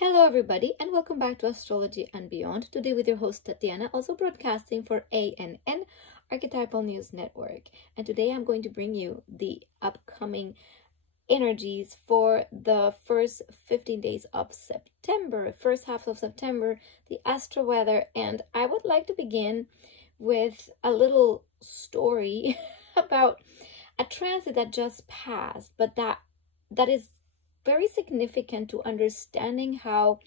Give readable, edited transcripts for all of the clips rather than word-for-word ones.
Hello everybody and welcome back to Astrology and Beyond. Today with your host Tatiana, also broadcasting for ANN, Archetypal News Network. And today I'm going to bring you the upcoming energies for the first 15 days of September, first half of September, the astro weather. And I would like to begin with a little story about a transit that just passed, but that is very significant to understanding how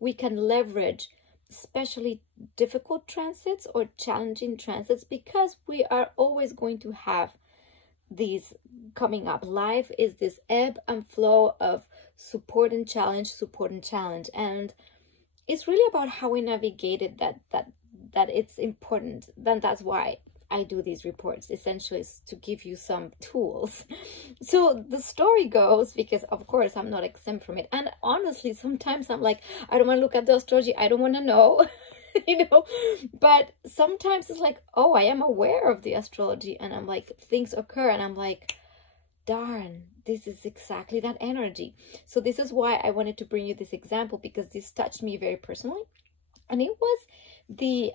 we can leverage especially difficult transits or challenging transits, because we are always going to have these coming up. Life is this ebb and flow of support and challenge, and it's really about how we navigated that it's important. Then that's why I do these reports, essentially is to give you some tools. So the story goes, because of course I'm not exempt from it, and honestly sometimes I'm like, I don't want to look at the astrology, I don't want to know, you know, but sometimes it's like, oh, I am aware of the astrology, and I'm like, things occur and I'm like, darn, this is exactly that energy. So this is why I wanted to bring you this example, because this touched me very personally. And it was the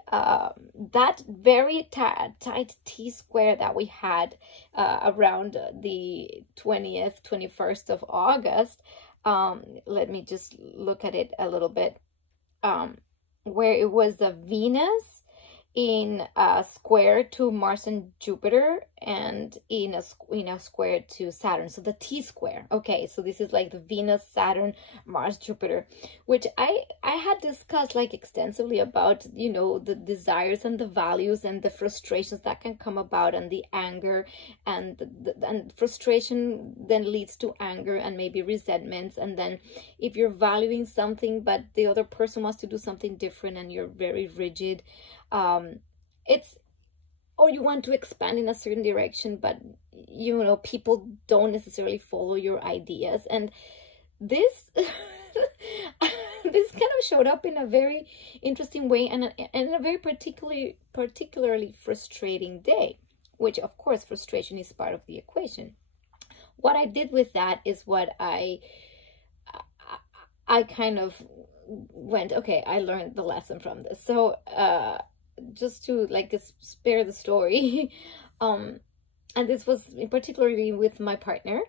that very tight T-square that we had around the 21st of August. Let me just look at it a little bit, where it was the Venus in a square to Mars and Jupiter, and in a square to Saturn. So the T-square. Okay, so this is like the Venus, Saturn, Mars, Jupiter, which I had discussed like extensively about, you know, the desires and the values and the frustrations that can come about, and the anger, and and frustration then leads to anger and maybe resentments. And then if you're valuing something but the other person wants to do something different and you're very rigid, or you want to expand in a certain direction, but you know, people don't necessarily follow your ideas. And this this kind of showed up in a very interesting way, and a very particularly frustrating day, which of course frustration is part of the equation. What I did with that is what I kind of went, okay, I learned the lesson from this. So just to like spare the story, and this was particularly with my partner,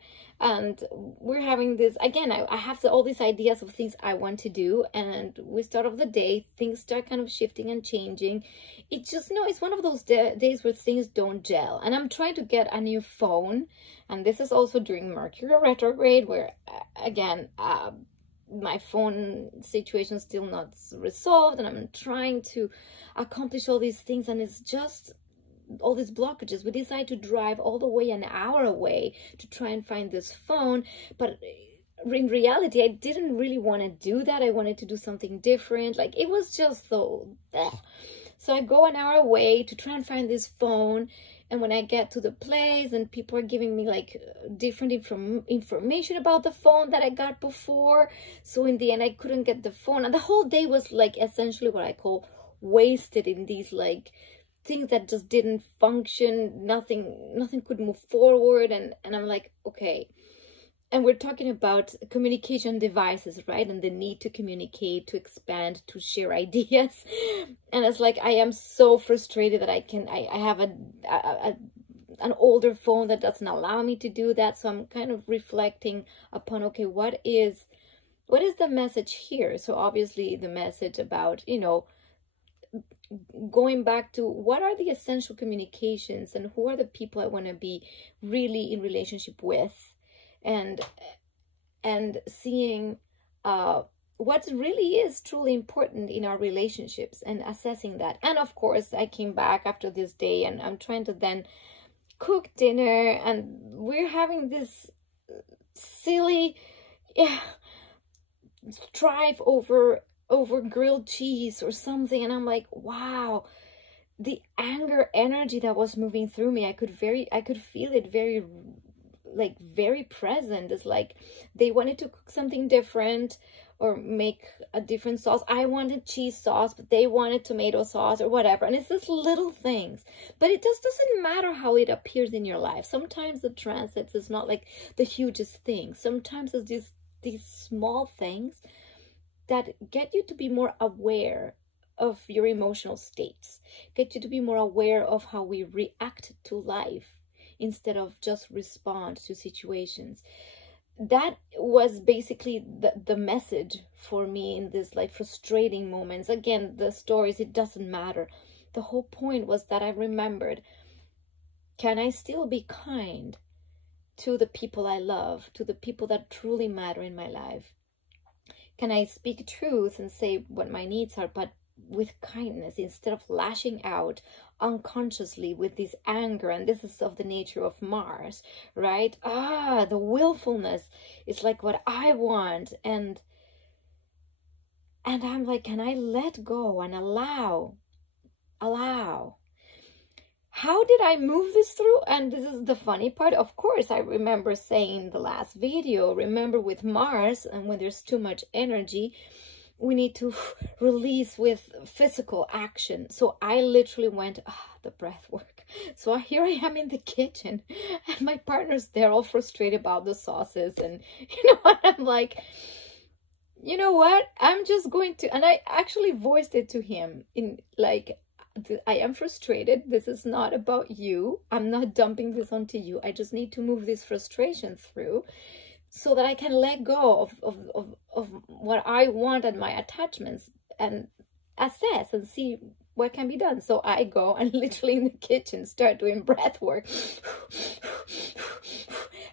and we're having this again, I have all these ideas of things I want to do, and we start off the day, things start kind of shifting and changing. It just, you know, it's one of those days where things don't gel, and I'm trying to get a new phone, and this is also during Mercury retrograde, where again, my phone situation is still not resolved, and I'm trying to accomplish all these things, and it's just all these blockages. We decide to drive all the way an hour away to try and find this phone, but in reality I didn't really want to do that. I wanted to do something different. Like, it was just so so I go an hour away to try and find this phone, and when I get to the place and people are giving me like different information about the phone that I got before, so in the end I couldn't get the phone, and the whole day was like essentially what I call wasted in these like things that just didn't function. Nothing could move forward, and I'm like, okay. And we're talking about communication devices, right? And the need to communicate, to expand, to share ideas. And it's like, I am so frustrated that I have an older phone that doesn't allow me to do that. So I'm kind of reflecting upon, okay, what is the message here? So obviously the message about, you know, going back to what are the essential communications, and who are the people I want to be really in relationship with, and seeing what really is truly important in our relationships, and assessing that. And of course I came back after this day, and I'm trying to then cook dinner, and we're having this silly strife over grilled cheese or something, and I'm like, wow, the anger energy that was moving through me, I could feel it very present. It's like they wanted to cook something different or make a different sauce. I wanted cheese sauce, but they wanted tomato sauce or whatever. And it's just little things, but it just doesn't matter how it appears in your life. Sometimes the transits is not like the hugest thing. Sometimes it's these small things that get you to be more aware of your emotional states, get you to be more aware of how we react to life instead of just respond to situations. That was basically the message for me in this like frustrating moments. Again, the stories, it doesn't matter. The whole point was that I remembered, can I still be kind to the people I love, to the people that truly matter in my life? Can I speak truth and say what my needs are, but with kindness, instead of lashing out unconsciously with this anger? And this is of the nature of Mars, right? The willfulness is like what I want. And I'm like, can I let go and allow? How did I move this through? And this is the funny part. Of course, I remember saying in the last video, remember with Mars, and when there's too much energy, we need to release with physical action. So I literally went, the breath work. So here I am in the kitchen, and my partner's there all frustrated about the sauces. And you know what? I'm like, you know what? I'm just going to, and I actually voiced it to him in like, I am frustrated. This is not about you. I'm not dumping this onto you. I just need to move this frustration through so that I can let go of what I want and my attachments and assess and see what can be done. So I go and literally in the kitchen start doing breath work.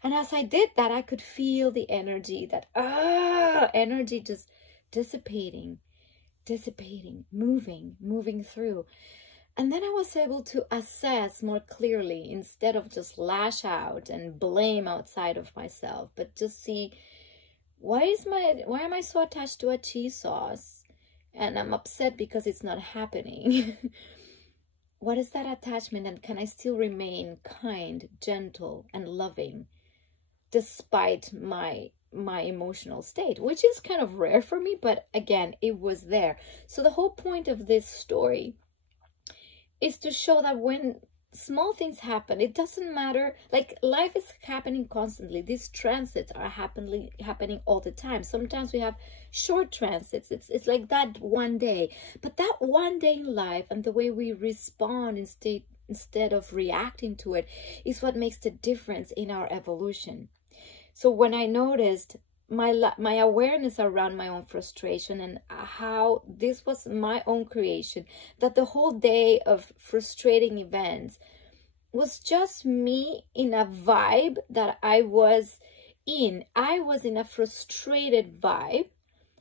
And as I did that, I could feel the energy, that energy just dissipating, moving through. And then I was able to assess more clearly, instead of just lash out and blame outside of myself, but just see, why am I so attached to a cheese sauce? And I'm upset because it's not happening. What is that attachment? And can I still remain kind, gentle, and loving despite my emotional state, which is kind of rare for me, but again, it was there. So the whole point of this story is to show that when small things happen, it doesn't matter. Like, life is happening constantly. These transits are happening all the time. Sometimes we have short transits. It's like that one day. But that one day in life and the way we respond instead of reacting to it is what makes the difference in our evolution. So when I noticed my awareness around my own frustration and how this was my own creation, that the whole day of frustrating events was just me in a vibe that I was in. I was in a frustrated vibe,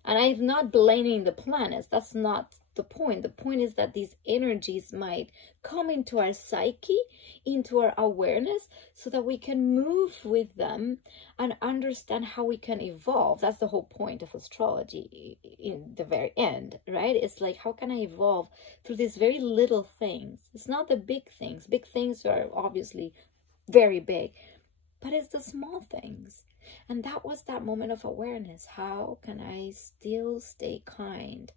and I'm not blaming the planets. That's not the point. The point is that these energies might come into our psyche, into our awareness, so that we can move with them and understand how we can evolve. That's the whole point of astrology in the very end, right? It's like, how can I evolve through these very little things? It's not the big things. Big things are obviously very big, but it's the small things. And that was that moment of awareness. How can I still stay kind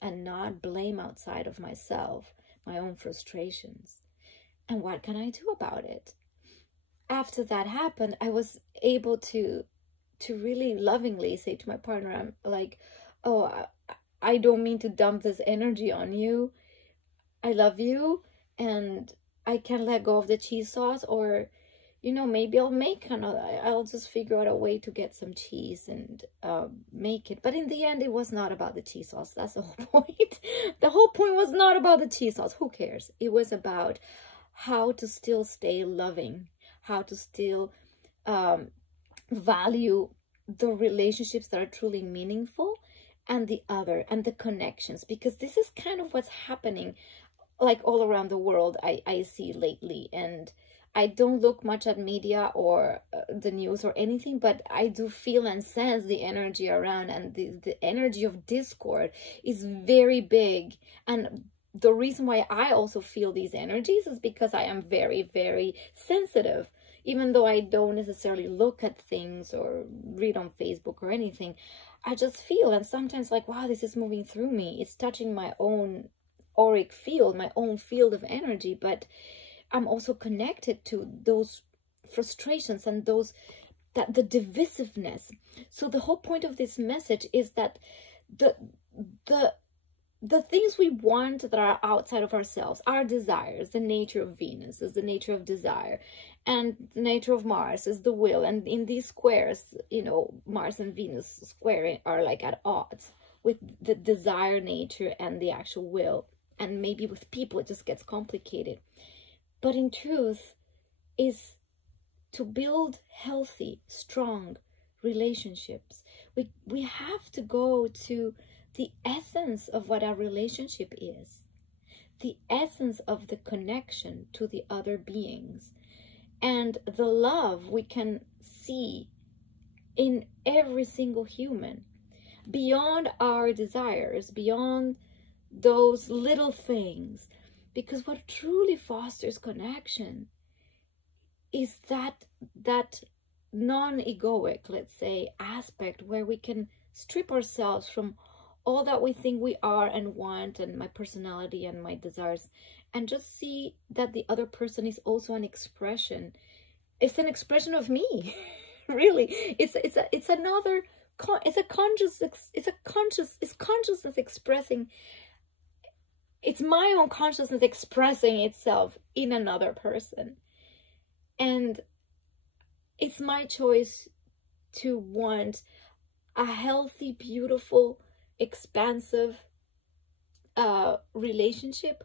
and not blame outside of myself my own frustrations? And what can I do about it? After that happened, I was able to really lovingly say to my partner, I'm like, oh, I don't mean to dump this energy on you. I love you, and I can let go of the cheese sauce, or, you know, maybe I'll just figure out a way to get some cheese and make it. But in the end, it was not about the cheese sauce. That's the whole point. The whole point was not about the cheese sauce. Who cares? It was about how to still stay loving, how to still value the relationships that are truly meaningful, and the connections. Because this is kind of what's happening like all around the world, I see lately. And I don't look much at media or the news or anything, but I do feel and sense the energy around, and the energy of discord is very big. And the reason why I also feel these energies is because I am very, very sensitive. Even though I don't necessarily look at things or read on Facebook or anything, I just feel, and sometimes like, wow, this is moving through me. It's touching my own auric field, my own field of energy, but I'm also connected to those frustrations and the divisiveness. So the whole point of this message is that the the the things we want that are outside of ourselves, our desires. The nature of Venus is the nature of desire, and the nature of Mars is the will. And in these squares, you know, Mars and Venus square are like at odds with the desire nature and the actual will. And maybe with people it just gets complicated, but in truth is to build healthy, strong relationships. We have to go to the essence of what our relationship is, the essence of the connection to the other beings, and the love we can see in every single human, beyond our desires, beyond those little things. Because what truly fosters connection is that non-egoic, let's say, aspect where we can strip ourselves from all that we think we are and want, and my personality and my desires, and just see that the other person is also an expression. It's an expression of me. Really, it's consciousness expressing. It's my own consciousness expressing itself in another person. And it's my choice to want a healthy, beautiful, expansive relationship,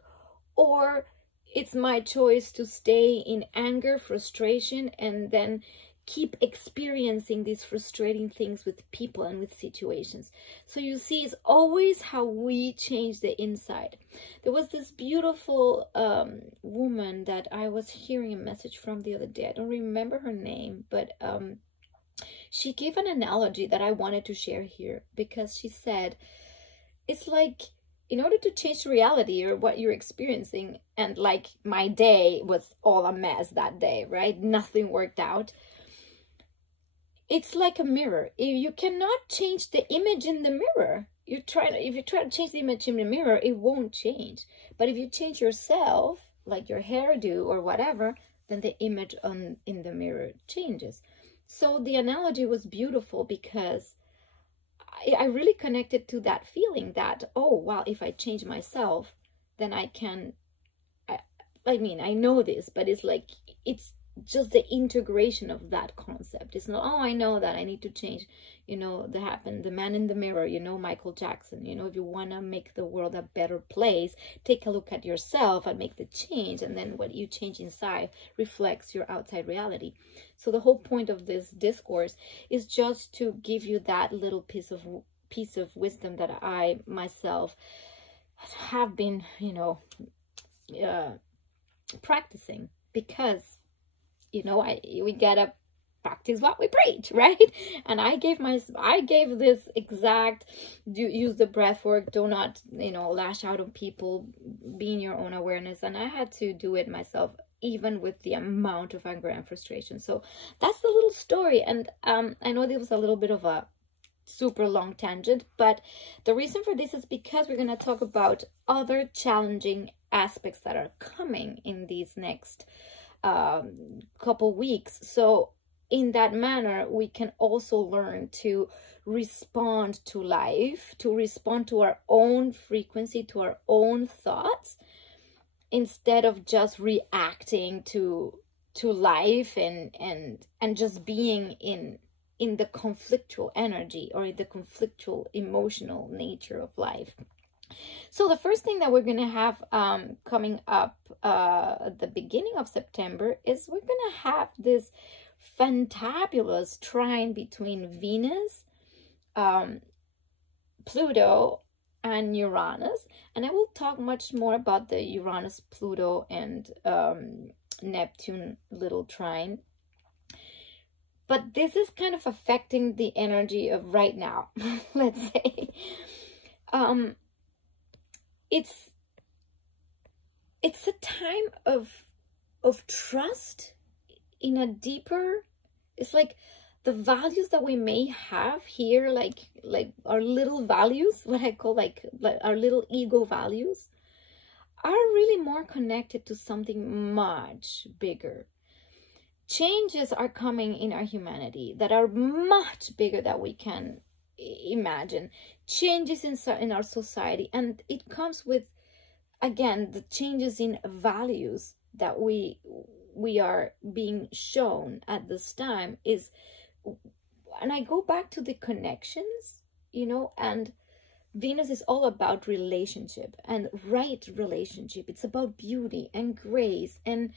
or it's my choice to stay in anger, frustration, and then keep experiencing these frustrating things with people and with situations. So you see, it's always how we change the inside. There was this beautiful woman that I was hearing a message from the other day. I don't remember her name, but she gave an analogy that I wanted to share here, because she said, it's like, in order to change reality or what you're experiencing, and like my day was all a mess that day, right? Nothing worked out. It's like a mirror. If you cannot change the image in the mirror, if you try to change the image in the mirror, it won't change. But if you change yourself, like your hairdo or whatever, then the image in the mirror changes. So the analogy was beautiful, because I really connected to that feeling that, oh, wow, if I change myself, then I can, I mean, I know this, but it's like, it's just the integration of that concept. It's not, oh, I know that I need to change, you know, the man in the mirror, you know, Michael Jackson, you know, if you want to make the world a better place, take a look at yourself and make the change. And then what you change inside reflects your outside reality. So the whole point of this discourse is just to give you that little piece of wisdom that I myself have been, you know, practicing, because, you know, we gotta practice what we preach, right? And I gave this exact, use the breath work, do not, you know, lash out on people, be in your own awareness. And I had to do it myself, even with the amount of anger and frustration. So that's the little story. And I know this was a little bit of a super long tangent, but the reason for this is because we're going to talk about other challenging aspects that are coming in these next couple weeks. So in that manner, we can also learn to respond to life, to respond to our own frequency, to our own thoughts, instead of just reacting to life and just being in the conflictual energy or the conflictual emotional nature of life. So the first thing that we're going to have coming up at the beginning of September is we're going to have this fantabulous trine between Venus, Pluto, and Uranus. And I will talk much more about the Uranus, Pluto, and Neptune little trine. But this is kind of affecting the energy of right now, let's say. It's a time of trust in a deeper, it's like the values that we may have here, like our little values, what I call like our little ego values, are really more connected to something much bigger. Changes are coming in our humanity that are much bigger than we can imagine changes in our society, and it comes with, again, the changes in values that we are being shown at this time is, and I go back to the connections, you know, and Venus is all about relationship and right relationship. It's about beauty and grace and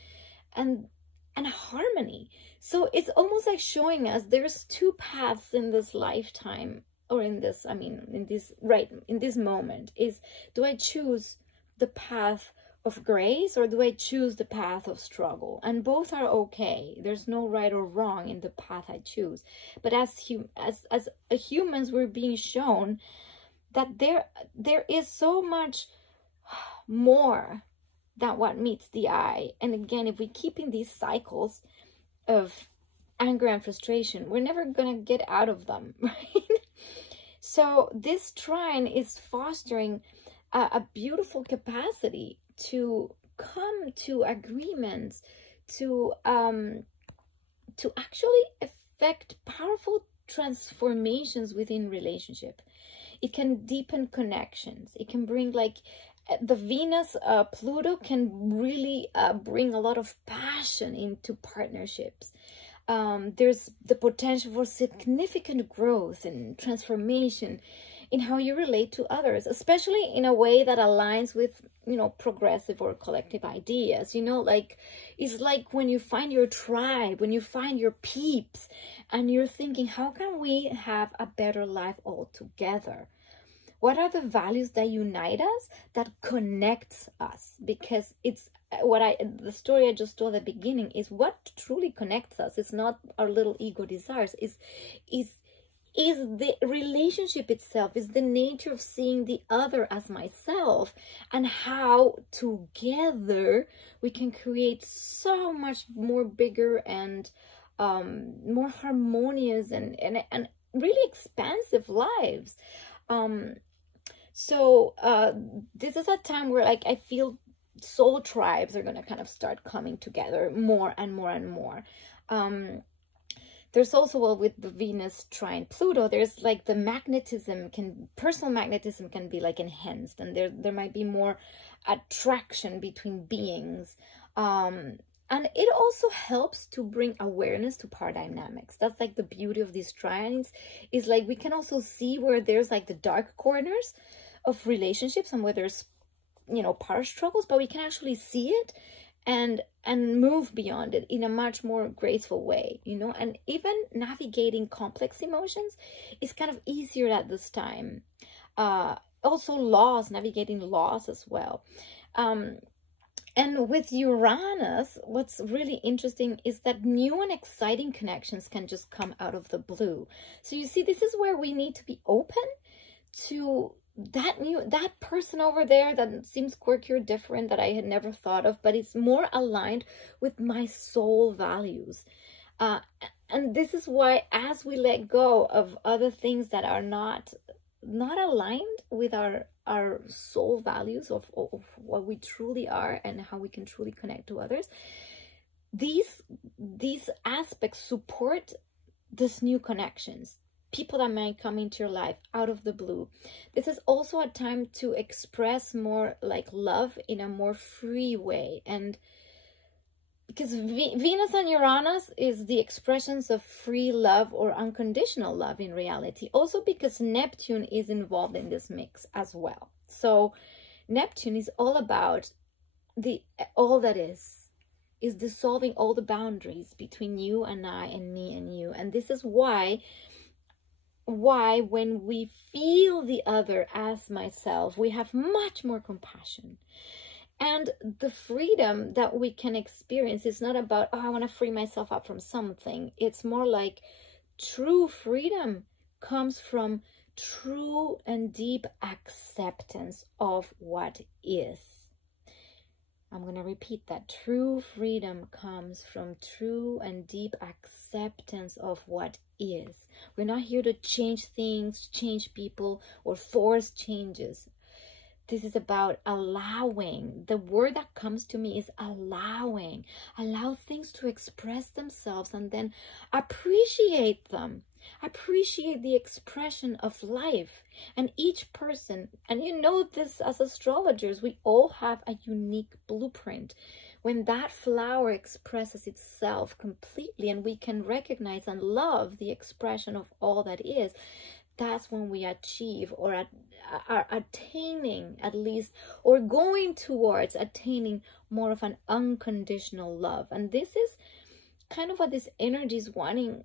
harmony. So it's almost like showing us there's two paths in this lifetime, or in this, I mean, in this moment, is, do I choose the path of grace, or do I choose the path of struggle? And both are okay. There's no right or wrong in the path I choose. But as humans, we're being shown that there is so much more than what meets the eye. And again, if we keep in these cycles of anger and frustration, we're never gonna get out of them, right? So this trine is fostering a beautiful capacity to come to agreements, to actually affect powerful transformations within relationship. It can deepen connections. It can bring, like, the Venus Pluto can really bring a lot of passion into partnerships. There's the potential for significant growth and transformation in how you relate to others, especially in a way that aligns with, you know, progressive or collective ideas. You know, like, it's like when you find your tribe, when you find your peeps, and you're thinking, how can we have a better life all together? What are the values that unite us, that connects us? Because it's the story I just told at the beginning is what truly connects us. It's not our little ego desires. Is the relationship itself, is the nature of seeing the other as myself, and how together we can create so much more bigger and more harmonious and really expansive lives. So this is a time where, like, I feel soul tribes are going to kind of start coming together more and more and more. There's also, well, with the Venus trine Pluto, there's like the personal magnetism can be like enhanced, and there might be more attraction between beings. And it also helps to bring awareness to power dynamics. That's like the beauty of these trines, is like we can also see where there's like the dark corners of relationships and where there's, you know, power struggles, but we can actually see it and move beyond it in a much more graceful way, you know. And even navigating complex emotions is kind of easier at this time. Also navigating loss as well. And with Uranus, what's really interesting is that new and exciting connections can just come out of the blue. So you see, this is where we need to be open to that person over there that seems quirky or different, that I had never thought of, but it's more aligned with my soul values. And this is why, as we let go of other things that are not aligned with our soul values of what we truly are and how we can truly connect to others, these aspects support this new connections, people that might come into your life out of the blue. This is also a time to express more like love in a more free way, and because Venus and Uranus is the expressions of free love or unconditional love in reality. Also because Neptune is involved in this mix as well. So Neptune is all about all that is dissolving all the boundaries between you and I and me and you. And this is why when we feel the other as myself, we have much more compassion. And the freedom that we can experience is not about, oh, I want to free myself up from something. It's more like true freedom comes from true and deep acceptance of what is. I'm going to repeat that. True freedom comes from true and deep acceptance of what is. We're not here to change things, change people, or force changes. This is about allowing. The word that comes to me is allowing. Allow things to express themselves and then appreciate them. Appreciate the expression of life. And each person, and you know this as astrologers, we all have a unique blueprint. When that flower expresses itself completely and we can recognize and love the expression of all that is, that's when we achieve or are attaining, at least, or going towards attaining more of an unconditional love. And this is kind of what this energy is wanting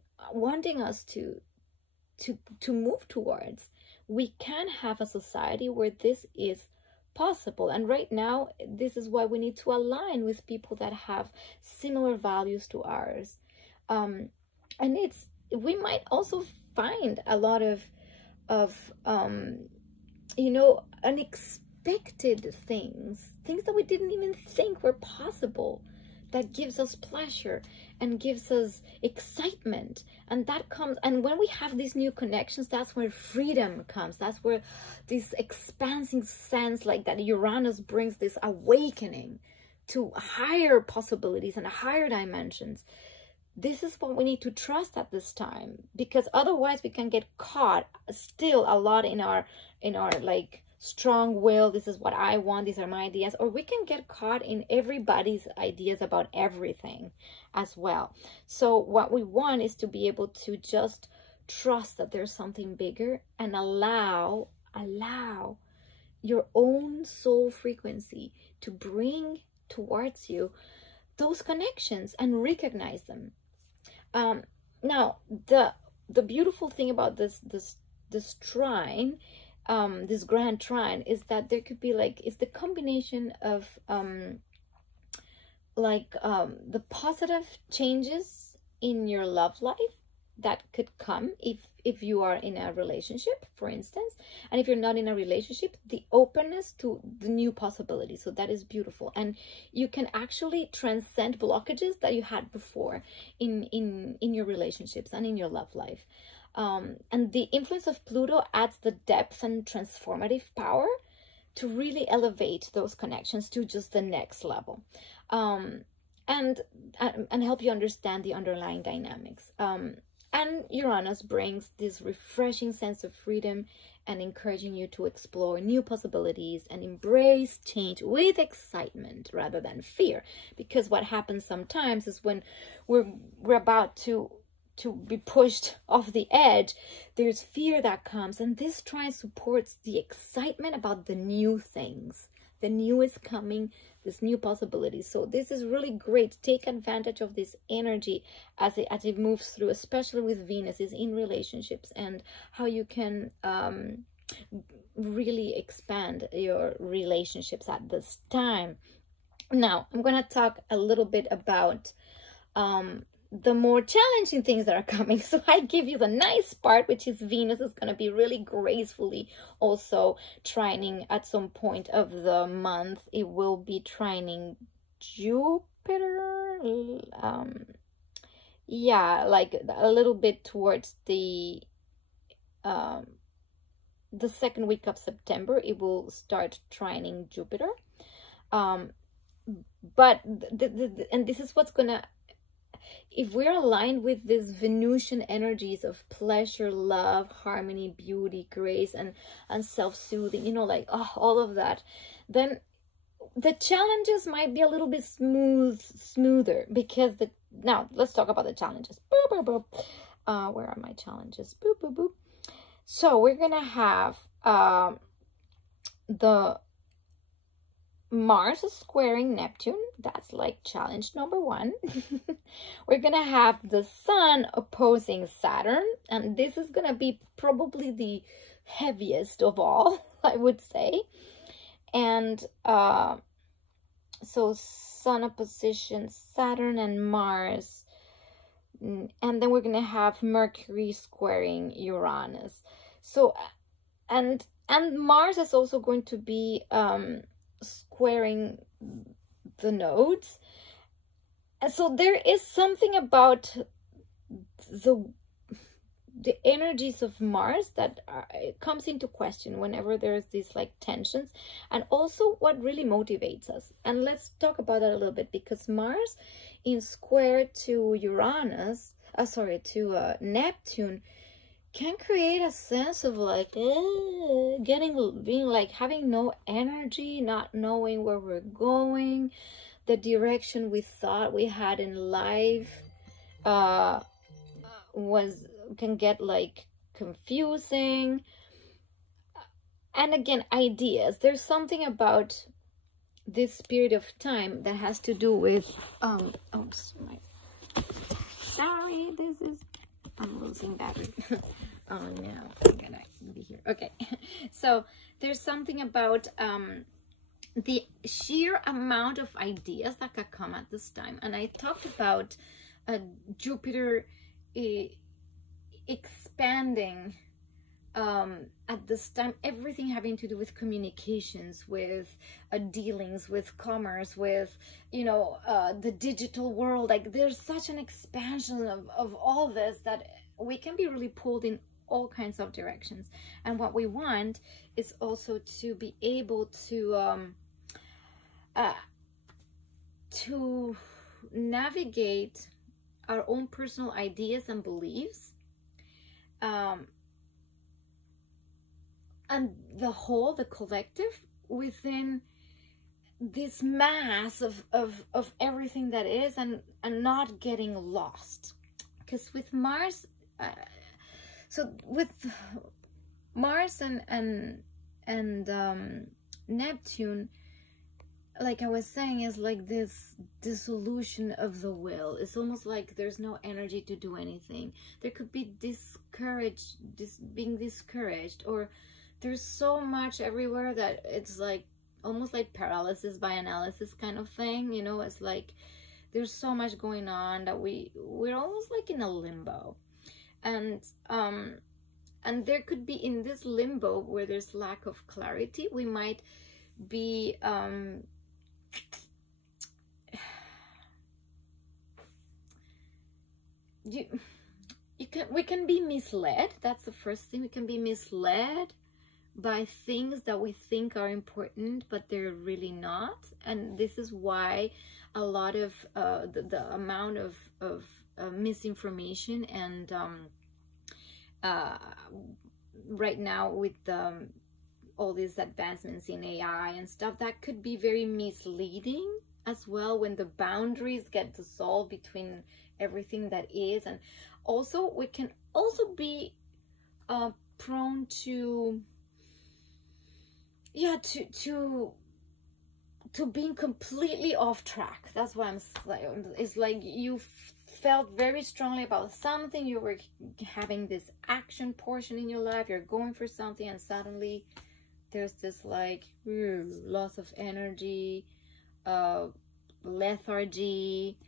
us to move towards. We can have a society where this is possible, and right now this is why we need to align with people that have similar values to ours. And we might also find a lot of you know, unexpected things that we didn't even think were possible, that gives us pleasure and gives us excitement. And that comes, and when we have these new connections, that's where freedom comes. That's where this expansive sense, like that Uranus brings, this awakening to higher possibilities and higher dimensions. This is what we need to trust at this time, because otherwise we can get caught still a lot in our like strong will. This is what I want, these are my ideas, or we can get caught in everybody's ideas about everything as well. So what we want is to be able to just trust that there's something bigger and allow your own soul frequency to bring towards you those connections and recognize them. Now the beautiful thing about this trine, this grand trine, is that there could be like, it's the combination of the positive changes in your love life that could come if you are in a relationship, for instance, and if you're not in a relationship, the openness to the new possibilities. So that is beautiful, and you can actually transcend blockages that you had before in your relationships and in your love life. And the influence of Pluto adds the depth and transformative power to really elevate those connections to just the next level, and help you understand the underlying dynamics. And Uranus brings this refreshing sense of freedom and encouraging you to explore new possibilities and embrace change with excitement rather than fear. Because what happens sometimes is when we're about to be pushed off the edge, there's fear that comes, and this trine supports the excitement about the new things. The new is coming, this new possibility. So this is really great. Take advantage of this energy as it moves through, especially with Venus is in relationships, and how you can really expand your relationships at this time. Now I'm going to talk a little bit about the more challenging things that are coming. So I give you the nice part, which is Venus is going to be really gracefully also trining at some point of the month. It will be trining Jupiter, yeah, like a little bit towards the second week of September. It will start trining Jupiter, but and this is what's gonna, if we're aligned with these Venusian energies of pleasure, love, harmony, beauty, grace, and self-soothing, you know, like all of that, then the challenges might be a little bit smoother, because now let's talk about the challenges. Boop, boop, boop. Where are my challenges? Boop, boop, boop. So we're gonna have the Mars is squaring Neptune. That's like challenge number 1. We're gonna have the Sun opposing Saturn, and this is gonna be probably the heaviest of all, I would say. And so Sun opposition Saturn and Mars, and then we're gonna have Mercury squaring Uranus. So and Mars is also going to be squaring the nodes. And so there is something about the energies of Mars that it comes into question whenever there's these like tensions, and also what really motivates us. And let's talk about that a little bit, because Mars in square to Uranus, to Neptune, can create a sense of like being like having no energy, not knowing where we're going, the direction we thought we had in life can get like confusing. And again, ideas, there's something about this period of time that has to do with sorry, I'm losing battery. Oh no, I'm gonna be here. Okay, so there's something about the sheer amount of ideas that can come at this time. And I talked about Jupiter expanding at this time, everything having to do with communications, with dealings, with commerce, with, you know, the digital world. Like there's such an expansion of all this that we can be really pulled in all kinds of directions. And what we want is also to be able to navigate our own personal ideas and beliefs, and the collective within this mass of everything that is, and not getting lost. Because with Mars, with Mars and Neptune, like I was saying, is like this dissolution of the will. It's almost like there's no energy to do anything. There could be being discouraged, or there's so much everywhere that it's like almost like paralysis by analysis kind of thing. You know, it's like there's so much going on that we're almost like in a limbo. And there could be in this limbo where there's lack of clarity, we might be we can be misled. That's the first thing. We can be misled by things that we think are important, but they're really not. And this is why a lot of the amount of misinformation and right now with all these advancements in AI and stuff, that could be very misleading as well, when the boundaries get dissolved between everything that is. And also we can also be prone to being completely off track. That's what I'm saying. It's like you felt very strongly about something, you were having this action portion in your life, you're going for something, and suddenly there's this like loss of energy, lethargy.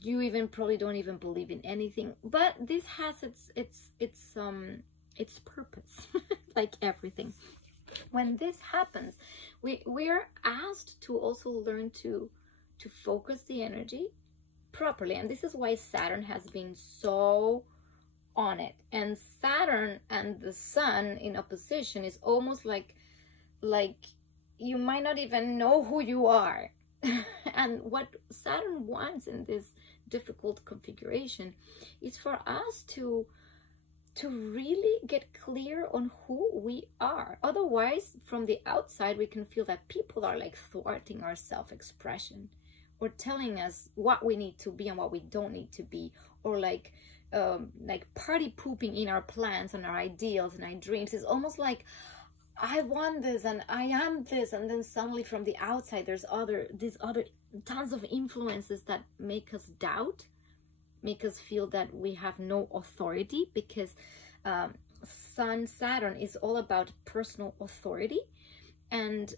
You even probably don't even believe in anything, but this has its purpose. Like everything, when this happens, we're asked to also learn to focus the energy properly. And this is why Saturn has been so on it. And Saturn and the Sun in opposition is almost like you might not even know who you are. And what Saturn wants in this difficult configuration is for us to really get clear on who we are. Otherwise, from the outside, we can feel that people are like thwarting our self-expression, or telling us what we need to be and what we don't need to be, or like party pooping in our plans and our ideals and our dreams. It's almost like, I want this and I am this, and then suddenly from the outside there's these other tons of influences that make us doubt, make us feel that we have no authority, because Saturn is all about personal authority and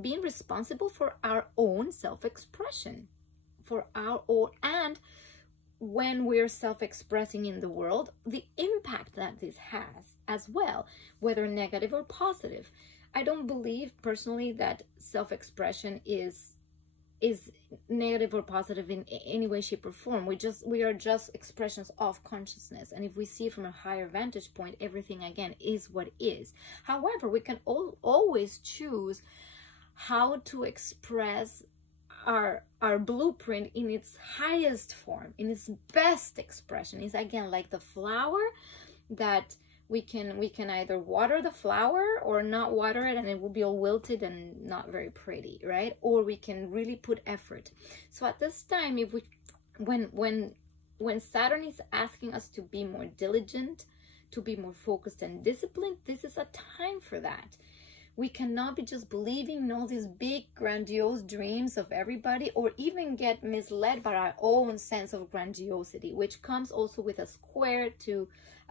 being responsible for our own self-expression, for our own, and when we're self-expressing in the world, the impact that this has as well, whether negative or positive. I don't believe personally that self-expression is is negative or positive in any way, shape, or form. We are just expressions of consciousness, and if we see it from a higher vantage point, everything again is what is. However, we can always choose how to express our blueprint in its highest form, in its best expression. It's again like the flower that we can either water the flower or not water it, and it will be all wilted and not very pretty, right? Or we can really put effort. So at this time, if we when Saturn is asking us to be more diligent, to be more focused and disciplined, this is a time for that. We cannot be just believing in all these big grandiose dreams of everybody, or even get misled by our own sense of grandiosity, which comes also with a square to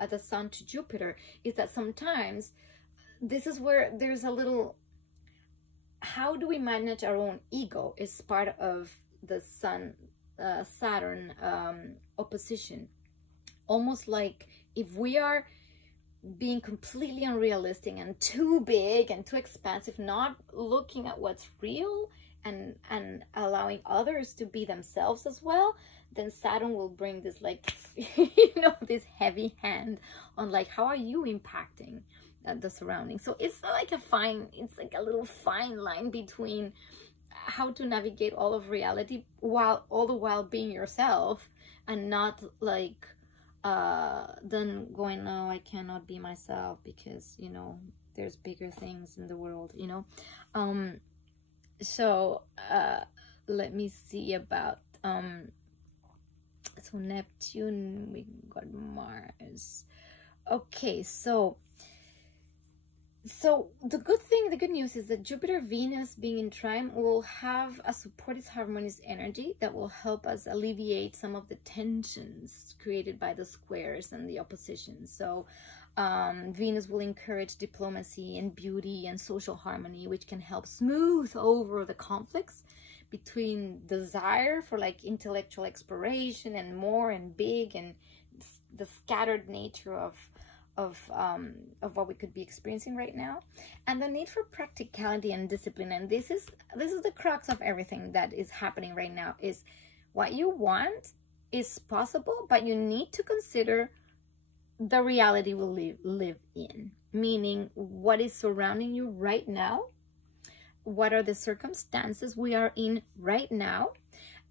the Sun to Jupiter. Is that sometimes this is where there's a little, how do we manage our own ego is part of the Sun Saturn opposition. Almost like if we are being completely unrealistic and too big and too expansive, not looking at what's real and allowing others to be themselves as well, then Saturn will bring this, like, you know, this heavy hand on like, how are you impacting the surroundings? So it's like it's like a little fine line between how to navigate all of reality while all the while being yourself, and not like then going, no, I cannot be myself because, you know, there's bigger things in the world, you know. So let me see about so Neptune, we got Mars. Okay, so the good news is that Jupiter Venus being in trine will have a supportive harmonious energy that will help us alleviate some of the tensions created by the squares and the oppositions. So Venus will encourage diplomacy and beauty and social harmony, which can help smooth over the conflicts between desire for like intellectual exploration and more and big, and the scattered nature of what we could be experiencing right now, and the need for practicality and discipline. And this is the crux of everything that is happening right now. Is what you want is possible, but you need to consider the reality we live in, meaning what is surrounding you right now, what are the circumstances we are in right now,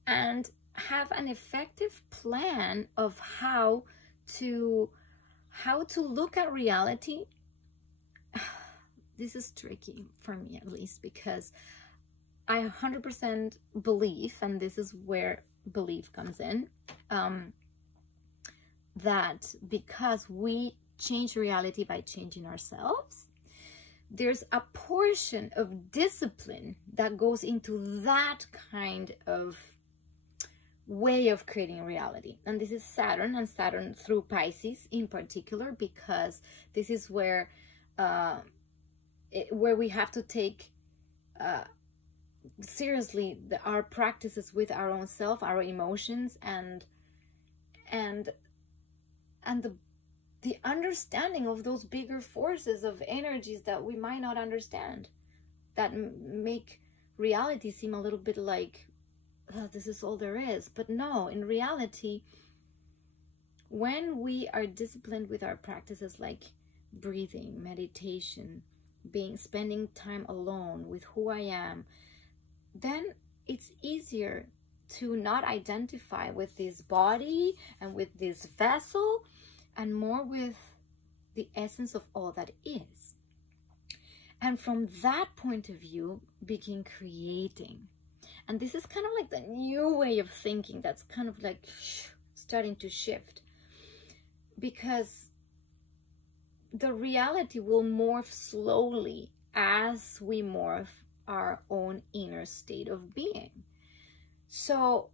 and have an effective plan of how to look at reality. This is tricky for me, at least, because I 100% believe, and this is where belief comes in, that because we change reality by changing ourselves, there's a portion of discipline that goes into that kind of way of creating reality. And this is Saturn, and Saturn through Pisces in particular, because this is where we have to take seriously our practices with our own self, our emotions, and the understanding of those bigger forces of energies that we might not understand, that make reality seem a little bit like, oh, this is all there is. But no, in reality, when we are disciplined with our practices like breathing, meditation, spending time alone with who I am, then it's easier to not identify with this body and with this vessel, and more with the essence of all that is. And from that point of view, begin creating. And this is kind of like the new way of thinking that's kind of like starting to shift, because the reality will morph slowly as we morph our own inner state of being. So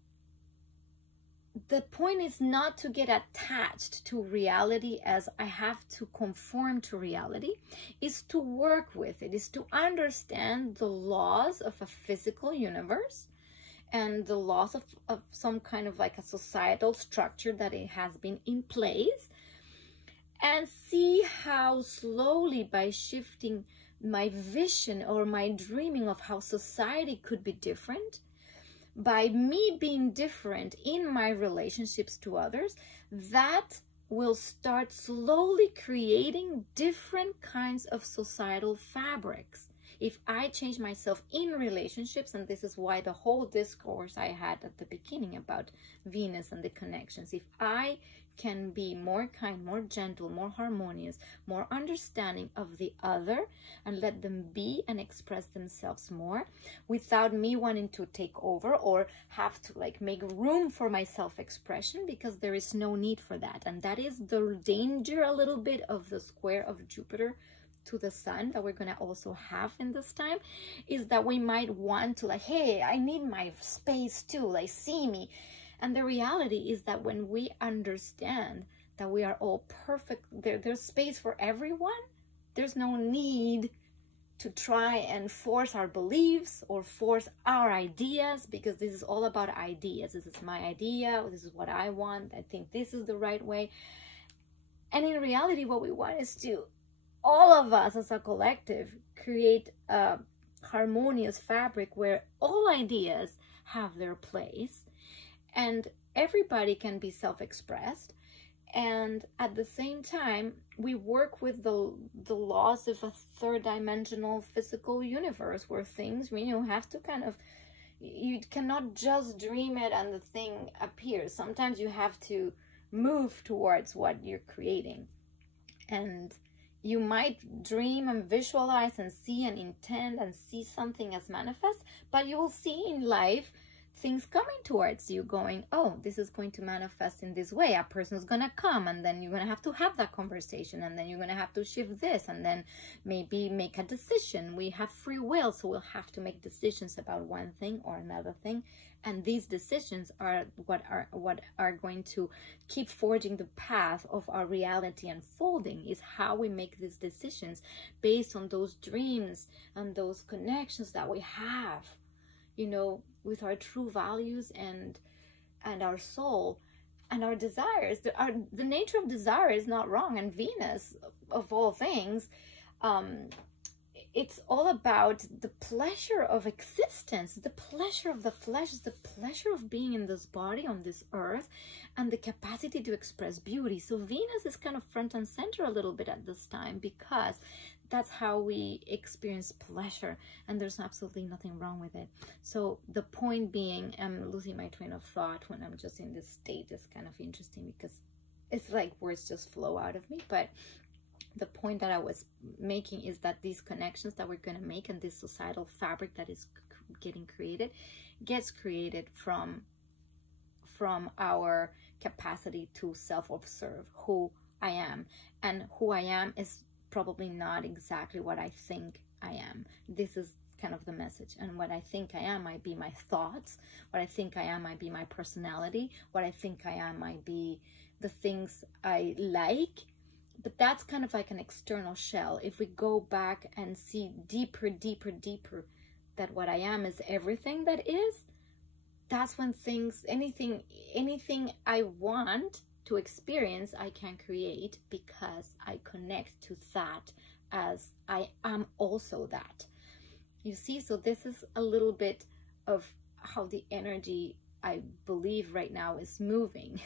the point is not to get attached to reality as I have to conform to reality, is to work with it, is to understand the laws of a physical universe and the laws of some kind of like a societal structure that it has been in place, and see how slowly, by shifting my vision or my dreaming of how society could be different, by me being different in my relationships to others, that will start slowly creating different kinds of societal fabrics. If I change myself in relationships, and this is why the whole discourse I had at the beginning about Venus and the connections, if I can be more kind, more gentle, more harmonious, more understanding of the other, and let them be and express themselves more without me wanting to take over or have to like make room for my self-expression, because there is no need for that. And that is the danger a little bit of the square of Jupiter to the sun that we're going to also have in this time, is that we might want to like, hey, I need my space too, like see me. And the reality is that when we understand that we are all perfect, there's space for everyone, there's no need to try and force our beliefs or force our ideas, because this is all about ideas. This is my idea, this is what I want, I think this is the right way. And in reality, what we want is to, all of us as a collective, create a harmonious fabric where all ideas have their place, and everybody can be self-expressed, and at the same time we work with the laws of a third dimensional physical universe, where things, you know, have to kind of, you cannot just dream it and the thing appears. Sometimes you have to move towards what you're creating, and you might dream and visualize and see and intend and see something as manifest, but you will see in life things coming towards you going, oh, this is going to manifest in this way. A person is going to come, and then you're going to have to have that conversation, and then you're going to have to shift this, and then maybe make a decision. We have free will, so we'll have to make decisions about one thing or another thing. And these decisions are what are going to keep forging the path of our reality unfolding, is how we make these decisions based on those dreams and those connections that we have, you know, with our true values and our soul and our desires. The nature of desire is not wrong, and Venus, of all things, it's all about the pleasure of existence, the pleasure of the flesh, the pleasure of being in this body on this earth, and the capacity to express beauty. So Venus is kind of front and center a little bit at this time, because that's how we experience pleasure, and there's absolutely nothing wrong with it. So the point being, I'm losing my train of thought when I'm just in this state. It's kind of interesting because it's like words just flow out of me. But the point that I was making is that these connections that we're going to make, and this societal fabric that is getting created, gets created from our capacity to self-observe who I am. And who I am is probably not exactly what I think I am. This is kind of the message. And what I think I am might be my thoughts. What I think I am might be my personality. What I think I am might be the things I like. But that's kind of like an external shell. If we go back and see deeper, deeper, deeper, that what I am is everything that is, that's when things, anything I want to experience, I can create, because I connect to that as I am also that. You see, so this is a little bit of how the energy, I believe, right now is moving.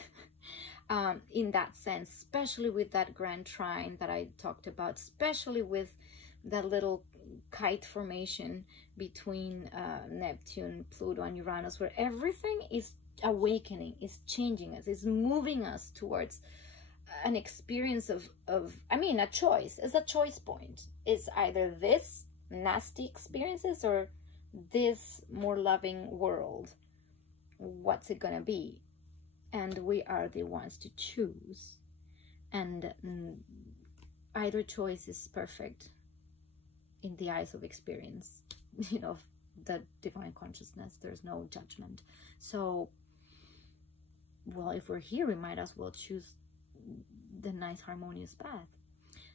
In that sense, especially with that grand trine that I talked about, especially with that little kite formation between Neptune, Pluto, and Uranus, where everything is awakening, is changing us, is moving us towards an experience of I mean, a choice. It's a choice point. It's either this nasty experiences or this more loving world. What's it gonna be? And we are the ones to choose. And either choice is perfect in the eyes of experience, you know, the divine consciousness. There's no judgment. So, well, if we're here, we might as well choose the nice harmonious path.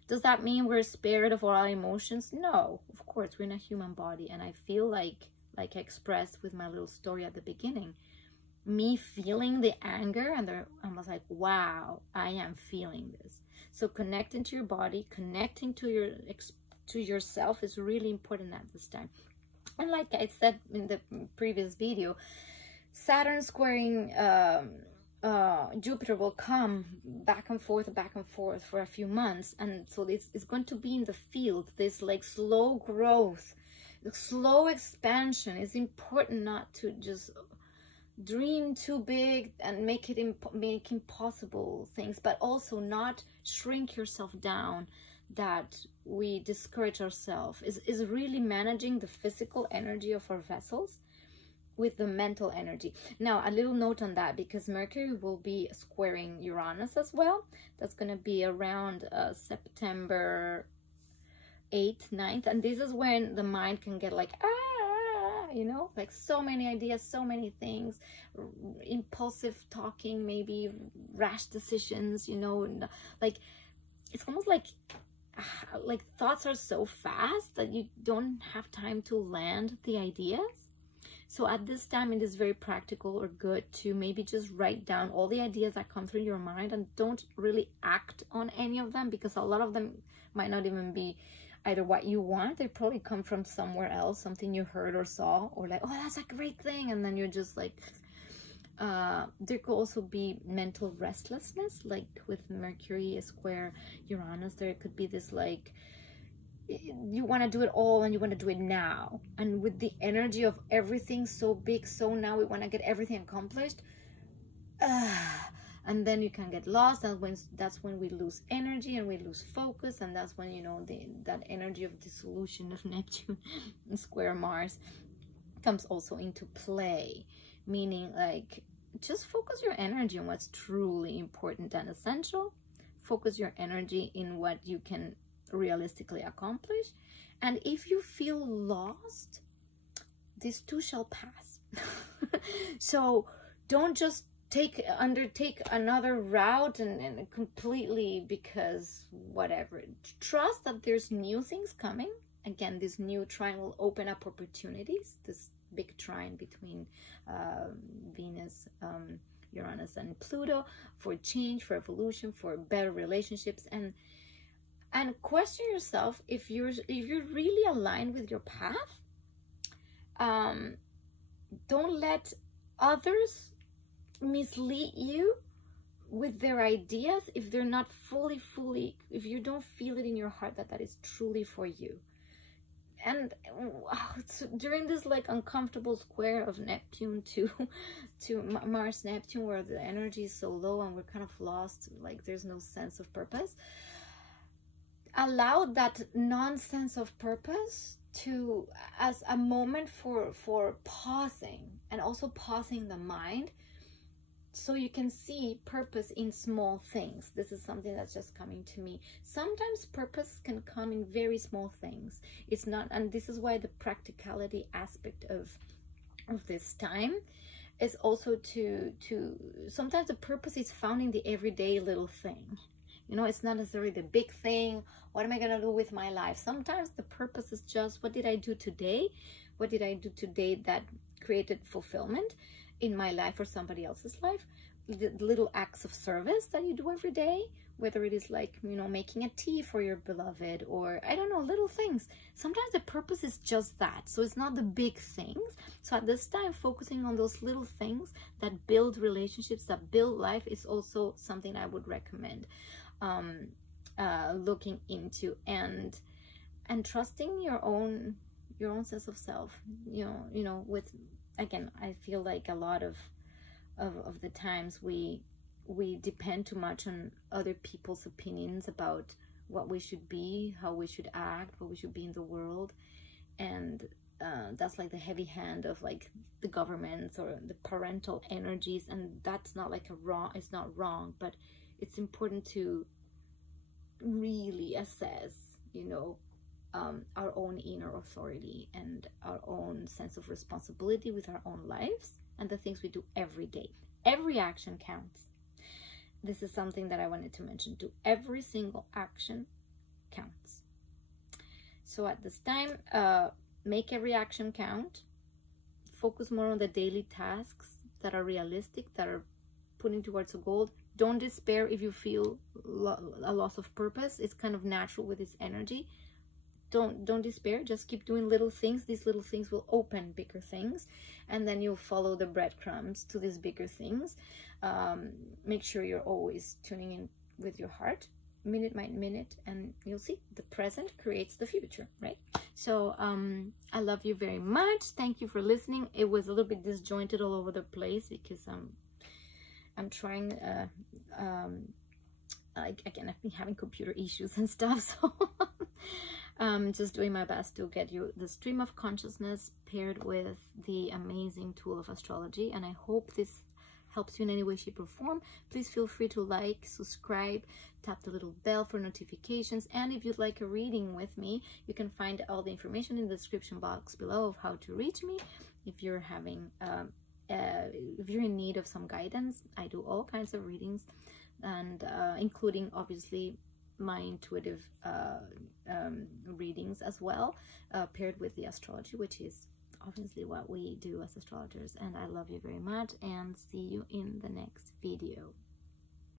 Does that mean we're spared of all our emotions? No, of course, we're in a human body. And I feel like I expressed with my little story at the beginning, me feeling the anger, and I was like, wow, I am feeling this. So connecting to your body, connecting to yourself is really important at this time. And like I said in the previous video, Saturn squaring Jupiter will come back and forth for a few months, and so it's going to be in the field, this like slow growth, the slow expansion. It's important not to just dream too big and make impossible things, but also not shrink yourself down, that we discourage ourselves. Is really managing the physical energy of our vessels with the mental energy. Now, a little note on that, because Mercury will be squaring Uranus as well. That's going to be around September 8th, 9th. And this is when the mind can get like, you know, like so many ideas, so many things, impulsive talking, maybe rash decisions, you know, like it's almost like thoughts are so fast that you don't have time to land the ideas. So at this time, it is very practical or good to maybe just write down all the ideas that come through your mind, and don't really act on any of them, because a lot of them might not even be either what you want. They probably come from somewhere else, something you heard or saw, or like, oh, that's a great thing. And then you're just like, there could also be mental restlessness, like with Mercury square Uranus. There could be this like, you want to do it all and you want to do it now, and with the energy of everything so big, so now we want to get everything accomplished, and then you can get lost. And that's when we lose energy and we lose focus, and that's when, you know, that energy of dissolution of Neptune square Mars comes also into play, meaning like just focus your energy on what's truly important and essential. Focus your energy in what you can realistically accomplish, and if you feel lost, this too shall pass. So don't just undertake another route and completely, because whatever, trust that there's new things coming. Again, this new trine will open up opportunities, this big trine between Venus, Uranus and Pluto, for change, for evolution, for better relationships. And question yourself if you're really aligned with your path. Don't let others mislead you with their ideas if they're not fully, if you don't feel it in your heart that is truly for you. And during this like uncomfortable square of Neptune to Mars Neptune, where the energy is so low and we're kind of lost, like there's no sense of purpose, allow that nonsense of purpose to as a moment for pausing, and also pausing the mind, so you can see purpose in small things. This is something that's just coming to me. Sometimes purpose can come in very small things. It's not, and this is why the practicality aspect of this time is also to sometimes the purpose is found in the everyday little thing. You know, it's not necessarily the big thing. What am I going to do with my life? Sometimes the purpose is just, what did I do today? What did I do today that created fulfillment in my life or somebody else's life? The little acts of service that you do every day, whether it is like, you know, making a tea for your beloved, or I don't know, little things. Sometimes the purpose is just that. So it's not the big things. So at this time, focusing on those little things that build relationships, that build life, is also something I would recommend looking into, and trusting your own sense of self. You know, with, again, I feel like a lot of the times we depend too much on other people's opinions about what we should be, how we should act, what we should be in the world, and that's like the heavy hand of like the governments or the parental energies, and that's not like it's not wrong, but it's important to really assess, you know, our own inner authority and our own sense of responsibility with our own lives and the things we do every day. Every action counts. This is something that I wanted to mention too. Every single action counts. So at this time, make every action count. Focus more on the daily tasks that are realistic, that are putting towards a goal. Don't despair if you feel a loss of purpose. It's kind of natural with this energy. don't despair. Just keep doing little things. These little things will open bigger things, and then you'll follow the breadcrumbs to these bigger things. Make sure you're always tuning in with your heart, minute by minute, and you'll see the present creates the future, right? So I love you very much. Thank you for listening. It was a little bit disjointed all over the place because I'm trying again, I've been having computer issues and stuff, so I'm just doing my best to get you the stream of consciousness paired with the amazing tool of astrology, and I hope this helps you in any way, shape, or form. Please feel free to like, subscribe, tap the little bell for notifications, and if you'd like a reading with me, you can find all the information in the description box below of how to reach me. If you're having if you're in need of some guidance, I do all kinds of readings, and including obviously my intuitive readings as well, paired with the astrology, which is obviously what we do as astrologers. And I love you very much, and see you in the next video.